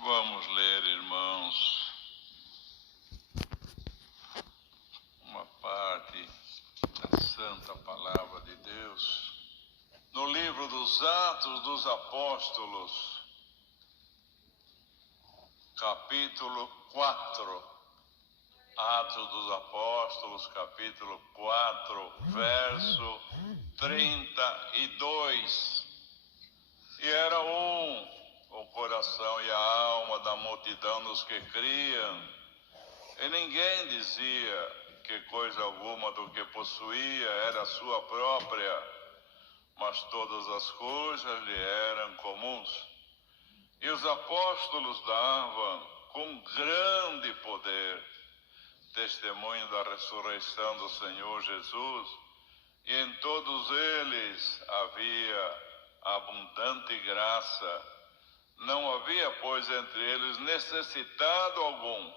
Vamos ler, irmãos, uma parte da Santa Palavra de Deus no livro dos Atos dos Apóstolos, capítulo 4. Atos dos Apóstolos, capítulo 4, verso 32. E era o coração e a alma da multidão dos que criam, e ninguém dizia que coisa alguma do que possuía era sua própria, mas todas as coisas lhe eram comuns. E os apóstolos davam com grande poder testemunho da ressurreição do Senhor Jesus, e em todos eles havia abundante graça. Não havia, pois, entre eles necessitado algum,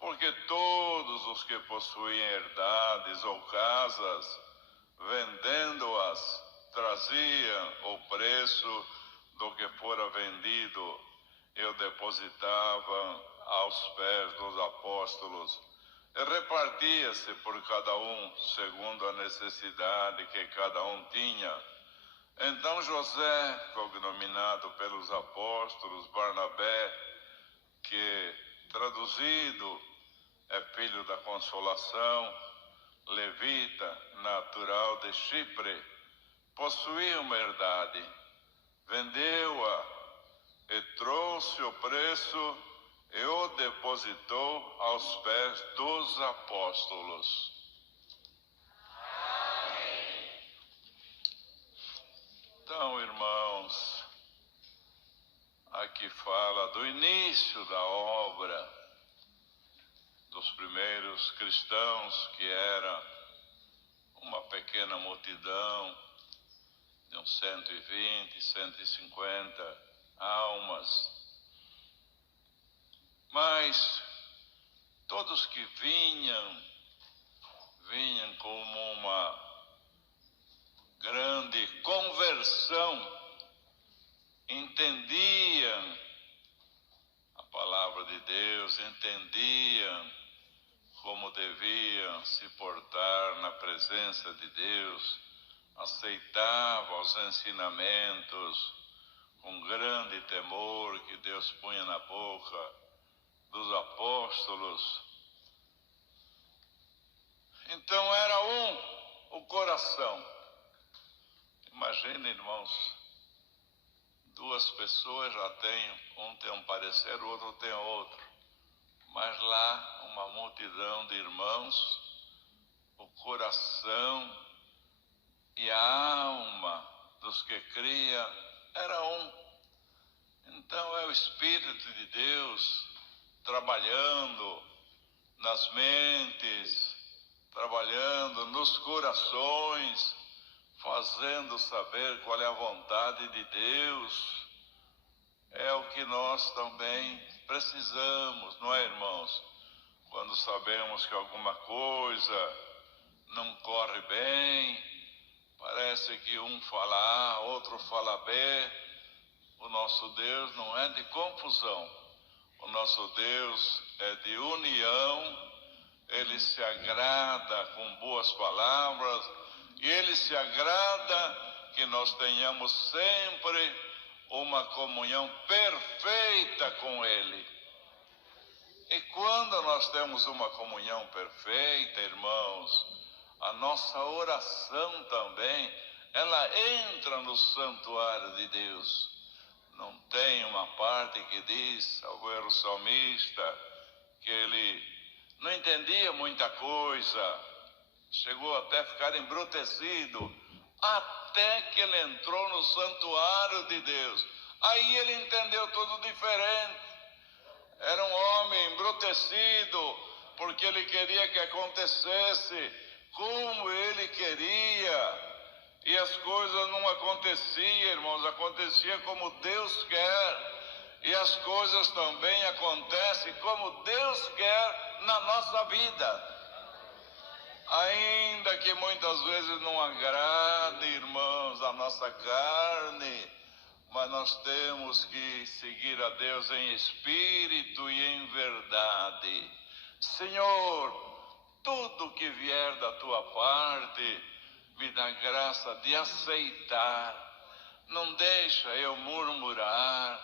porque todos os que possuíam herdades ou casas, vendendo-as, traziam o preço do que fora vendido e o depositavam aos pés dos apóstolos. E repartia-se por cada um, segundo a necessidade que cada um tinha. Então José, cognominado pelos apóstolos Barnabé, que traduzido é filho da consolação, levita, natural de Chipre, possuía uma herdade, vendeu-a e trouxe o preço e o depositou aos pés dos apóstolos. Então, irmãos, aqui fala do início da obra dos primeiros cristãos, que era uma pequena multidão de uns 120, 150 almas. Mas todos que vinham como uma grande conversão, entendiam a palavra de Deus, entendiam como deviam se portar na presença de Deus, aceitavam os ensinamentos com grande temor que Deus punha na boca dos apóstolos. Então era o coração. Imagine, irmãos, duas pessoas já têm, um tem um parecer, o outro tem outro. Mas lá, uma multidão de irmãos, o coração e a alma dos que criam era um. Então é o Espírito de Deus trabalhando nas mentes, trabalhando nos corações, fazendo saber qual é a vontade de Deus. É o que nós também precisamos, não é, irmãos? Quando sabemos que alguma coisa não corre bem, parece que um fala A, outro fala B. O nosso Deus não é de confusão. O nosso Deus é de união. Ele se agrada com boas palavras e Ele se agrada que nós tenhamos sempre uma comunhão perfeita com Ele. E quando nós temos uma comunhão perfeita, irmãos, a nossa oração também, ela entra no santuário de Deus. Não tem uma parte que diz, ao salmista, que ele não entendia muita coisa, chegou até a ficar embrutecido, até que ele entrou no santuário de Deus. Aí ele entendeu tudo diferente. Era um homem embrutecido, porque ele queria que acontecesse como ele queria. E as coisas não aconteciam, irmãos, acontecia como Deus quer. E as coisas também acontecem como Deus quer na nossa vida. ainda que muitas vezes não agrade, irmãos, a nossa carne, mas nós temos que seguir a Deus em espírito e em verdade. Senhor, tudo que vier da tua parte, me dá graça de aceitar. Não deixa eu murmurar,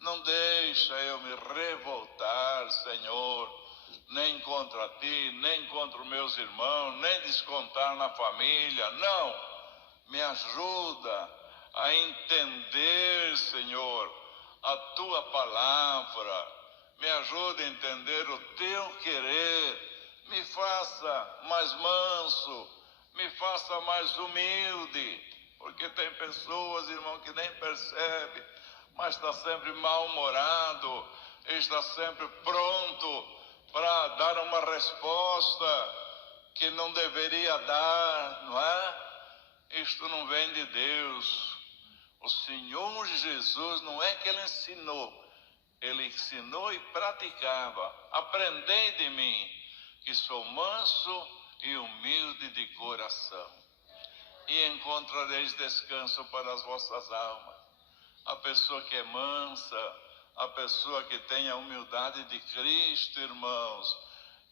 não deixa eu me revoltar, Senhor, nem contra ti, nem contra os meus irmãos, nem descontar na família. Não, me ajuda a entender, Senhor, a tua palavra. Me ajuda a entender o teu querer. Me faça mais manso, me faça mais humilde, porque tem pessoas, irmão, que nem percebe, mas está sempre mal-humorado, está sempre pronto para dar uma resposta que não deveria dar, não é? Isto não vem de Deus. O Senhor Jesus, não é que Ele ensinou e praticava. Aprendei de mim, que sou manso e humilde de coração, e encontrareis descanso para as vossas almas. A pessoa que é mansa, a pessoa que tem a humildade de Cristo, irmãos,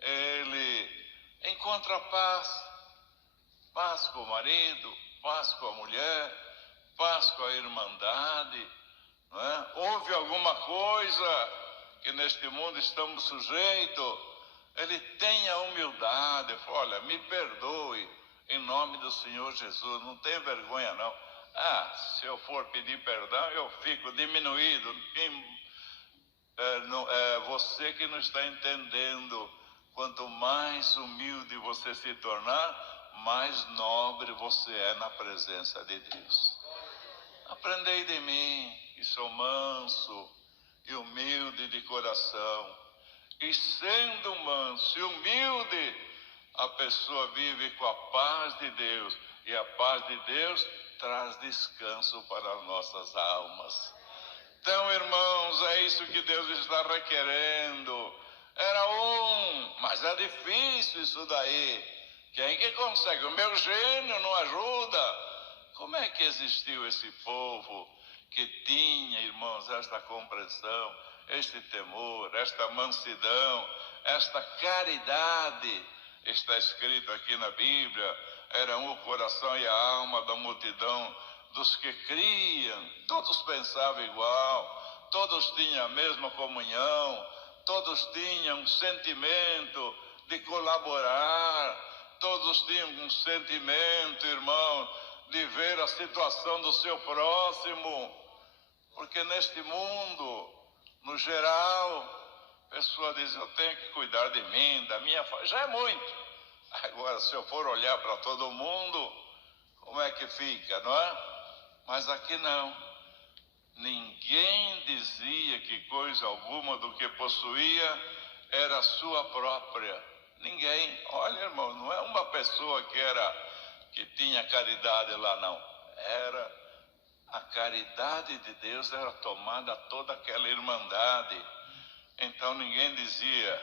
ele encontra paz. Paz com o marido, paz com a mulher, paz com a irmandade, não é? Houve alguma coisa que neste mundo estamos sujeitos, ele tem a humildade, fala, olha, me perdoe, em nome do Senhor Jesus, não tenha vergonha não. Se eu for pedir perdão, eu fico diminuído. Você que não está entendendo, quanto mais humilde você se tornar, mais nobre você é na presença de Deus. Aprendei de mim, que sou manso e humilde de coração. E sendo manso e humilde, a pessoa vive com a paz de Deus. E a paz de Deus traz descanso para as nossas almas. Então, irmãos, é isso que Deus está requerendo. Era mas é difícil isso daí. Quem que consegue? O meu gênio não ajuda. Como é que existiu esse povo que tinha, irmãos, esta compreensão, este temor, esta mansidão, esta caridade? Está escrito aqui na Bíblia, era o coração e a alma da multidão dos que criam. Todos pensavam igual, todos tinham a mesma comunhão, todos tinham um sentimento de colaborar, todos tinham um sentimento, irmão, de ver a situação do seu próximo. Porque neste mundo, no geral, a pessoa diz, eu tenho que cuidar de mim, da minha família, já é muito. Agora, se eu for olhar para todo mundo, como é que fica, não é? Mas aqui não. Ninguém dizia que coisa alguma do que possuía era sua própria. Ninguém. Olha, irmão, não é uma pessoa que tinha caridade lá, não. A caridade de Deus era tomada toda aquela irmandade. Então ninguém dizia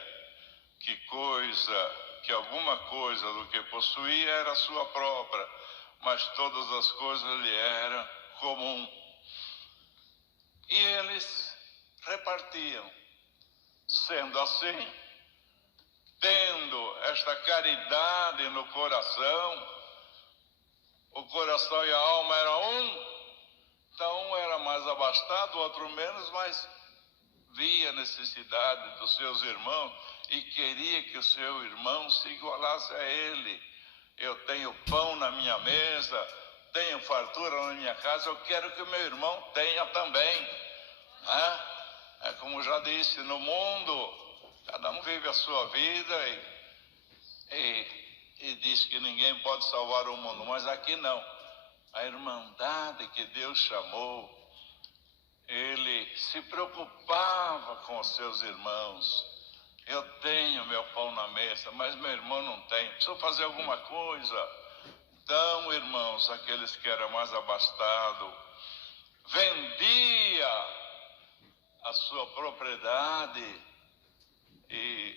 que alguma coisa do que possuía era sua própria, mas todas as coisas lhe eram comum. E eles repartiam. Sendo assim, tendo esta caridade no coração, o coração e a alma eram então um era mais abastado, o outro menos, mas via a necessidade dos seus irmãos e queria que o seu irmão se igualasse a ele. Eu tenho pão na minha mesa, tenho fartura na minha casa, eu quero que o meu irmão tenha também. É como já disse, no mundo, cada um vive a sua vida e diz que ninguém pode salvar o mundo, mas aqui não. A irmandade que Deus chamou, ele se preocupava com os seus irmãos. Eu tenho meu pão na mesa, mas meu irmão não tem. Preciso fazer alguma coisa. Então, irmãos, aqueles que eram mais abastados, vendia a sua propriedade e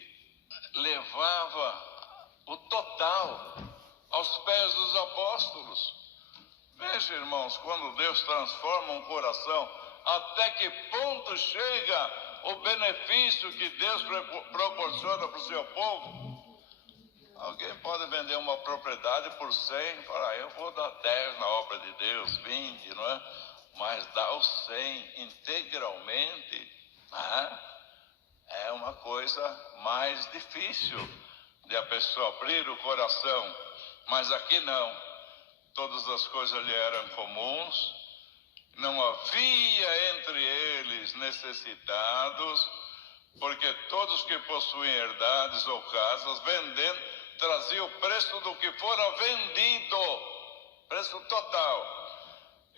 levava o total, aos pés dos apóstolos. Veja, irmãos, quando Deus transforma um coração, até que ponto chega o benefício que Deus proporciona para o seu povo. Alguém pode vender uma propriedade por 100, falar, eu vou dar 10 na obra de Deus, 20, não é? Mas dar os 100 integralmente, é uma coisa mais difícil de a pessoa abrir o coração. Mas aqui não, todas as coisas lhe eram comuns, não havia entre eles necessitados, porque todos que possuem herdades ou casas, vendendo, trazia o preço do que fora vendido, preço total,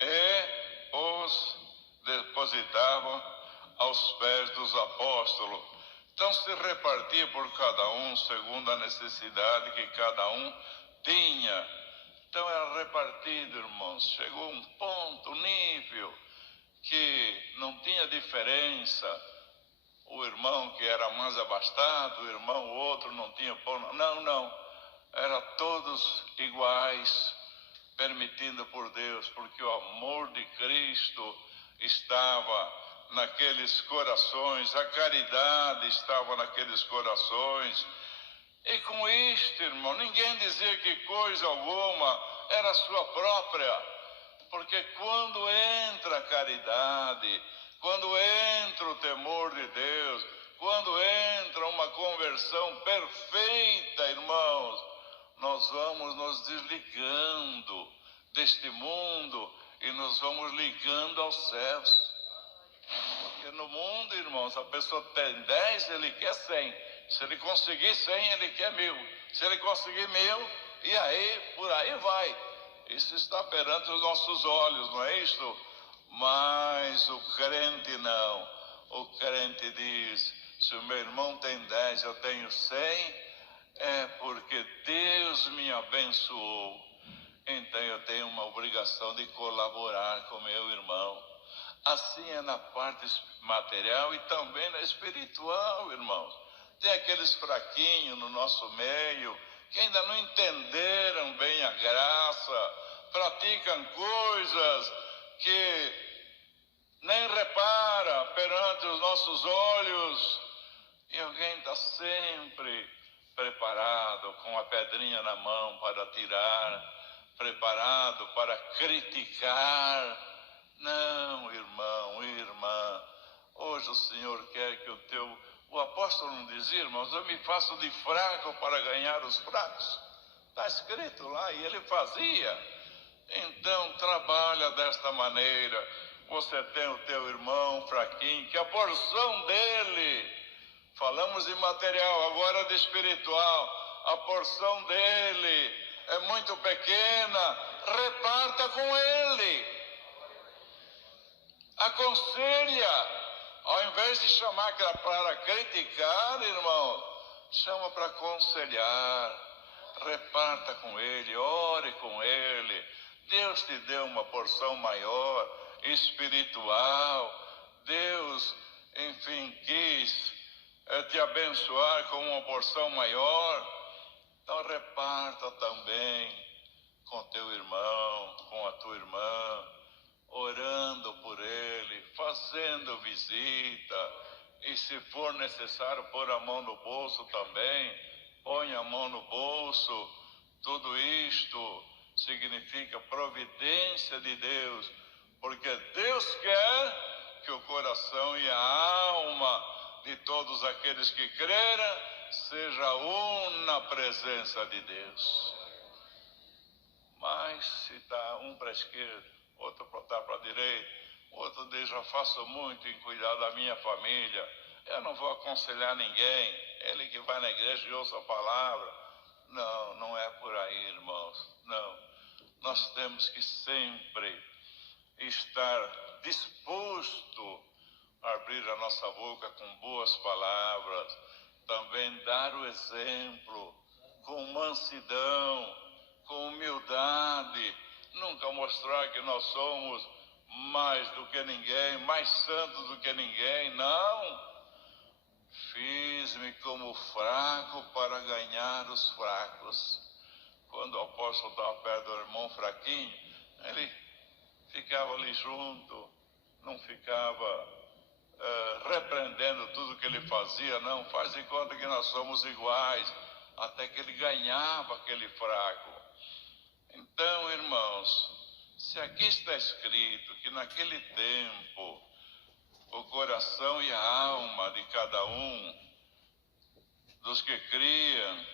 e os depositavam aos pés dos apóstolos. Então se repartia por cada um segundo a necessidade que cada um tinha. Então era repartido, irmãos. Chegou um ponto, nível, que não tinha diferença. O irmão que era mais abastado, o irmão, o outro não tinha pão. Não. Era todos iguais, permitido por Deus, porque o amor de Cristo estava naqueles corações, a caridade estava naqueles corações. E com isto, irmão, ninguém dizia que coisa alguma era sua própria, porque quando entra a caridade, quando entra o temor de Deus, quando entra uma conversão perfeita, irmãos, nós vamos nos desligando deste mundo e nos vamos ligando aos céus. Porque no mundo, irmãos, a pessoa tem 10, ele quer 100. Se ele conseguir 100, ele quer 1000. Se ele conseguir 1000, e aí, por aí vai. Isso está perante os nossos olhos, não é isso? Mas o crente não. O crente diz, se o meu irmão tem 10, eu tenho 100, é porque Deus me abençoou. Então eu tenho uma obrigação de colaborar com meu irmão. Assim é na parte material e também na espiritual, irmãos. Tem aqueles fraquinhos no nosso meio que ainda não entenderam bem a graça, praticam coisas que nem repara perante os nossos olhos. E alguém está sempre preparado, com a pedrinha na mão para tirar, preparado para criticar. Não, irmão, irmã, hoje o Senhor quer que o apóstolo não dizia, irmãos, eu me faço de fraco para ganhar os fracos. Está escrito lá, e ele fazia. Então, trabalha desta maneira. Você tem o teu irmão fraquinho, que a porção dele, falamos de material, agora de espiritual, a porção dele é muito pequena, reparta com ele. Aconselha, ao invés de chamar para criticar, irmão, chama para aconselhar, reparta com ele, ore com ele. Deus te deu uma porção maior, espiritual. Deus, enfim, quis te abençoar com uma porção maior. Então reparta também com teu irmão, com a tua irmã, orando por ele, fazendo visita, e se for necessário pôr a mão no bolso também, põe a mão no bolso. Tudo isto significa providência de Deus, porque Deus quer que o coração e a alma de todos aqueles que creram seja um na presença de Deus. Mas se está um para a esquerda, outro para a direita, outro diz, já faço muito em cuidar da minha família, eu não vou aconselhar ninguém, ele que vai na igreja e ouça a palavra. Não, não é por aí, irmãos, não. Nós temos que sempre estar disposto a abrir a nossa boca com boas palavras, também dar o exemplo com mansidão, com humildade, nunca mostrar que nós somos mais do que ninguém, mais santos do que ninguém, não. Fiz-me e como fraco para ganhar os fracos. Quando o apóstolo estava perto do irmão fraquinho, ele ficava ali junto, não ficava repreendendo tudo que ele fazia, não, faz de conta que nós somos iguais, até que ele ganhava aquele fraco. Então, irmãos, se aqui está escrito que naquele tempo o coração e a alma de cada um dos que criam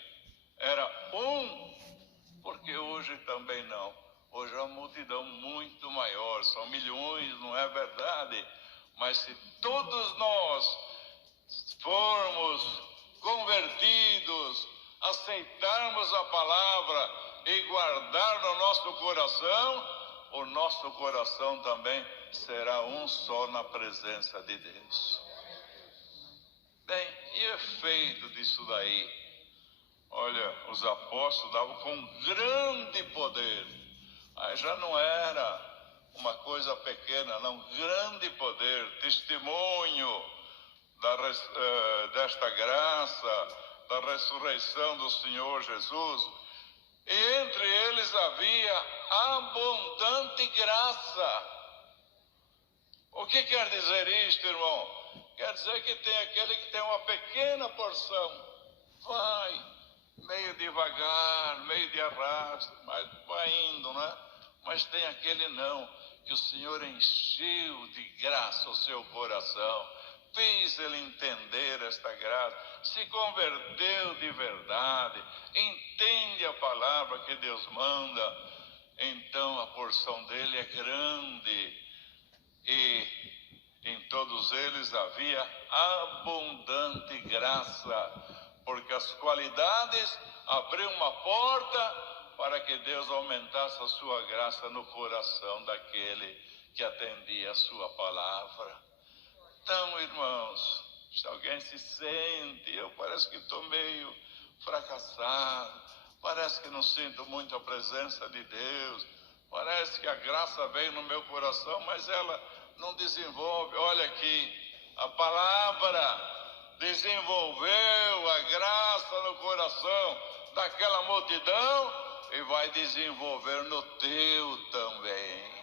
era um, porque hoje também não. Hoje é uma multidão muito maior, são milhões, não é verdade? Mas se todos nós formos convertidos, aceitarmos a palavra e guardar no nosso coração, o nosso coração também será um só na presença de Deus. Bem, e o efeito disso daí? Olha, os apóstolos davam com grande poder. Aí já não era uma coisa pequena, não, grande poder, testemunho desta graça, da ressurreição do Senhor Jesus. E entre eles havia abundante graça. O que quer dizer isto, irmão? Quer dizer que tem aquele que tem uma pequena porção, vai meio devagar, meio de arrasto, mas vai indo, né? Mas tem aquele não, que o Senhor encheu de graça o seu coração, fez ele entender esta graça, se converteu de verdade, entende a palavra que Deus manda, então a porção dele é grande. E em todos eles havia abundante graça, porque as qualidades abriam uma porta para que Deus aumentasse a sua graça no coração daquele que atendia a sua palavra. Então, irmãos, se alguém se sente, eu parece que estou meio fracassado, parece que não sinto muito a presença de Deus, parece que a graça veio no meu coração, mas ela não desenvolve. Olha aqui, a palavra desenvolveu a graça no coração daquela multidão e vai desenvolver no teu também.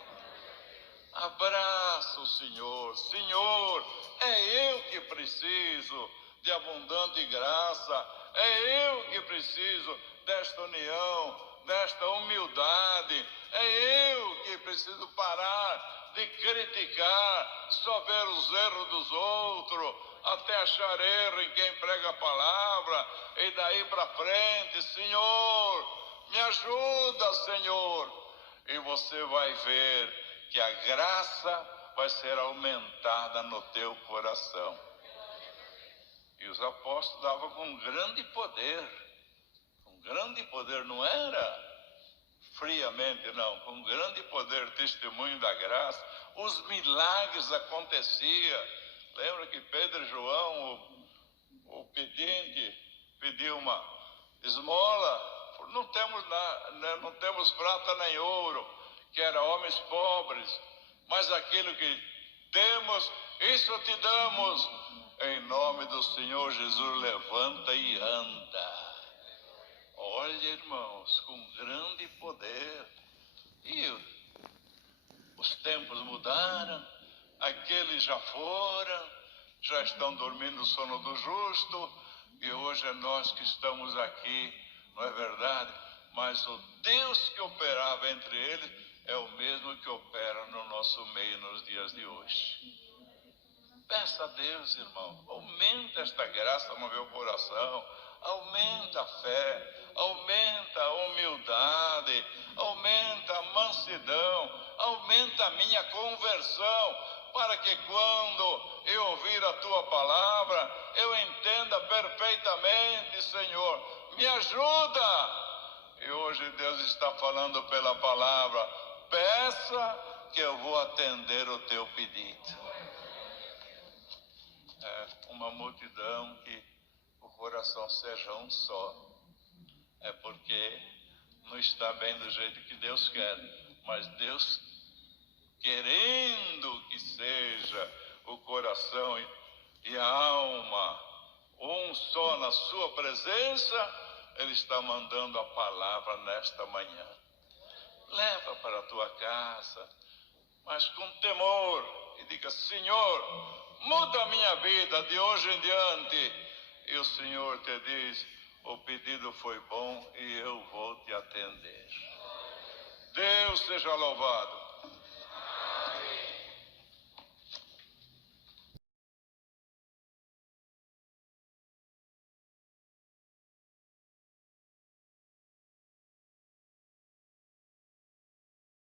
Abraça o Senhor. Senhor, é eu que preciso de abundante graça, é eu que preciso desta união, desta humildade, é eu que preciso parar de criticar, só ver os erros dos outros, até achar erro em quem prega a palavra, e daí para frente, Senhor, me ajuda, Senhor, e você vai ver que a graça vai ser aumentada no teu coração. E os apóstolos davam com grande poder, não era friamente, não, com grande poder, testemunho da graça. Os milagres aconteciam. Lembra que Pedro e João, o pedinte, pediu uma esmola? Não temos prata nem ouro, que eram homens pobres, mas aquilo que temos, isso te damos. Em nome do Senhor Jesus, levanta e anda. Olha, irmãos, com grande poder. E os tempos mudaram, aqueles já foram, já estão dormindo o sono do justo, e hoje é nós que estamos aqui, não é verdade? Mas o Deus que operava entre eles é o mesmo que opera no nosso meio nos dias de hoje. Peça a Deus, irmão, aumenta esta graça no meu coração, aumenta a fé, aumenta a humildade, aumenta a mansidão, aumenta a minha conversão, para que quando eu ouvir a tua palavra, eu entenda perfeitamente, Senhor, me ajuda. E hoje Deus está falando pela palavra, peça que eu vou atender o teu pedido. É uma multidão que o coração seja um só. É porque não está bem do jeito que Deus quer, mas Deus querendo que seja o coração e a alma um só na sua presença, Ele está mandando a palavra nesta manhã. Leva para a tua casa, mas com temor, e diga: Senhor, muda a minha vida de hoje em diante. E o Senhor te diz: o pedido foi bom e eu vou te atender. Deus seja louvado.